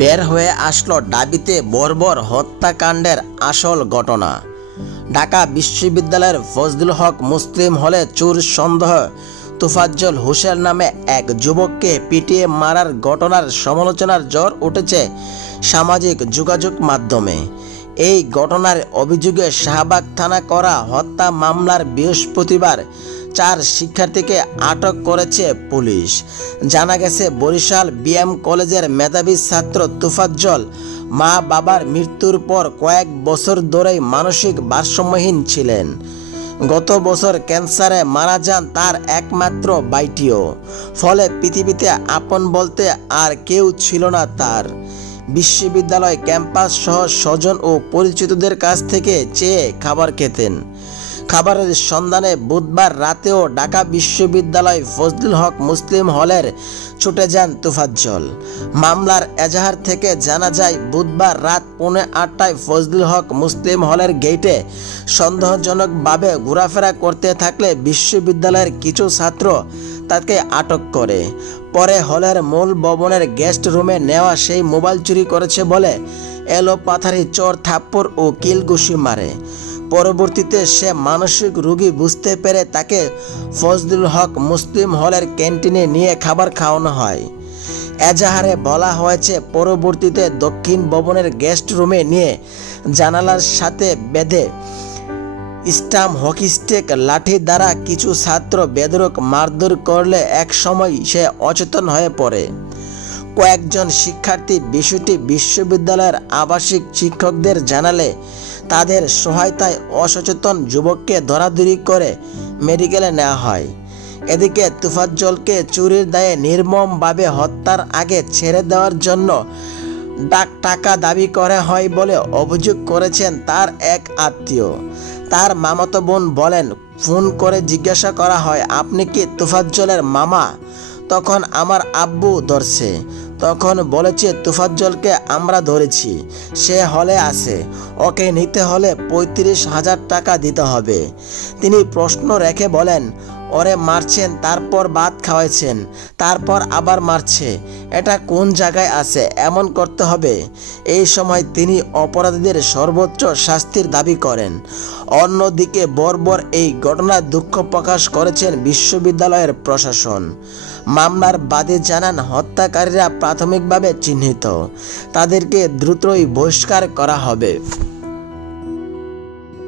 বের হয়ে আসলো ঢাবিতে বর্বর হত্যাকাণ্ডের আসল ঘটনা। ঢাকা বিশ্ববিদ্যালয়ের ফজলুল হক মুসলিম হলে চোর সন্দেহ তোফাজ্জল হোসেন নামে এক যুবককে পিটিয়ে মারার ঘটনার সমালোচনার ঝড় উঠেছে সামাজিক যোগাযোগ মাধ্যমে। এই ঘটনার অভিযোগে শাহবাগ থানা করা হত্যা মামলার বৃহস্পতিবার 4 শিক্ষার্থীকে আটক করেছে পুলিশ। জানা গেছে, বরিশাল বিএম কলেজের মেধাবী ছাত্র তোফাজ্জল মা বাবার মৃত্যুর পর কয়েক বছর ধরেই মানসিক ভারসাম্যহীন ছিলেন। গত বছর ক্যান্সারে মারা যান তার একমাত্র ভাইটিও। ফলে পৃথিবীতে আপন বলতে আর কেউ ছিল না তার। বিশ্ববিদ্যালয় ক্যাম্পাস সহ স্বজন ও পরিচিতদের কাছ থেকে চেয়ে খাবার খেতেন। খাবারের সন্ধানে বুধবার রাতেও ঢাকা বিশ্ববিদ্যালয় ফজলুল হক মুসলিম হলের ছুটে যান তোফাজ্জল। মামলার এজাহার থেকে জানা যায়, বুধবার রাত 8:45টায় ফজলুল হক মুসলিম হলের গেটে সন্দেহজনকভাবে ঘোরাফেরা করতে থাকলে বিশ্ববিদ্যালয়ের কিছু ছাত্র তাকে আটক করে। পরে হলের মূল ভবনের গেস্ট রুমে নেওয়া সেই মোবাইল চুরি করেছে বলে এলোপাথারি চর থাপ্পড় ও কিলঘুষি মারে। পরবর্তীতে সে মানসিক রোগী বুঝতে পেরে তাকে ফজলুল হক মুসলিম হলের ক্যান্টিনে নিয়ে খাবার খাওয়ানো হয়। এজাহারে বলা হয়েছে, পরবর্তীতে দক্ষিণ ভবনের গেস্ট রুমে নিয়ে জানালার সাথে বেঁধে স্টাম্প, হকি স্টিক, লাঠি দ্বারা কিছু ছাত্র বেধড়ক মারধর করলে এক সময় সে অচেতন হয়ে পড়ে। কয়েকজন শিক্ষার্থী বিষয়টি বিশ্ববিদ্যালয়ের আবাসিক শিক্ষকদের জানালে তাদের সহায়তায় অসচেতন যুবককে ধরাধরি করে মেডিকেলে নেওয়া হয়। এদিকে তোফাজ্জলকে চুরির দায়ে নির্মমভাবে হত্যার আগে ছেড়ে দেওয়ার জন্য টাকা দাবি করা হয় বলে অভিযোগ করেছেন তার এক আত্মীয়। তার মামাতো বোন বলেন, ফোন করে জিজ্ঞাসা করা হয়, আপনি কি তোফাজ্জলের মামা? তখন আমার আব্বু ধরছে। তখন বলেছে, তোফাজ্জলকে আমরা ধরেছি, সে হলে আছে, ওকে নিতে হলে 35,000 টাকা দিতে হবে। তিনি প্রশ্ন রেখে বলেন, ওরে মারছেন, তারপর ভাত খাওয়াইছেন, তারপর আবার মারছে, এটা কোন জায়গায় আছে? এমন করতে হবে? এই সময় তিনি অপরাধীদের সর্বোচ্চ শাস্তির দাবি করেন। অন্যদিকে বর্বর এই ঘটনায় দুঃখ প্রকাশ করেছেন বিশ্ববিদ্যালয়ের প্রশাসন। মামলার বাদী জানান, হত্যাকারীরা প্রাথমিকভাবে চিহ্নিত, তাদেরকে দ্রুতই বহিষ্কার করা হবে।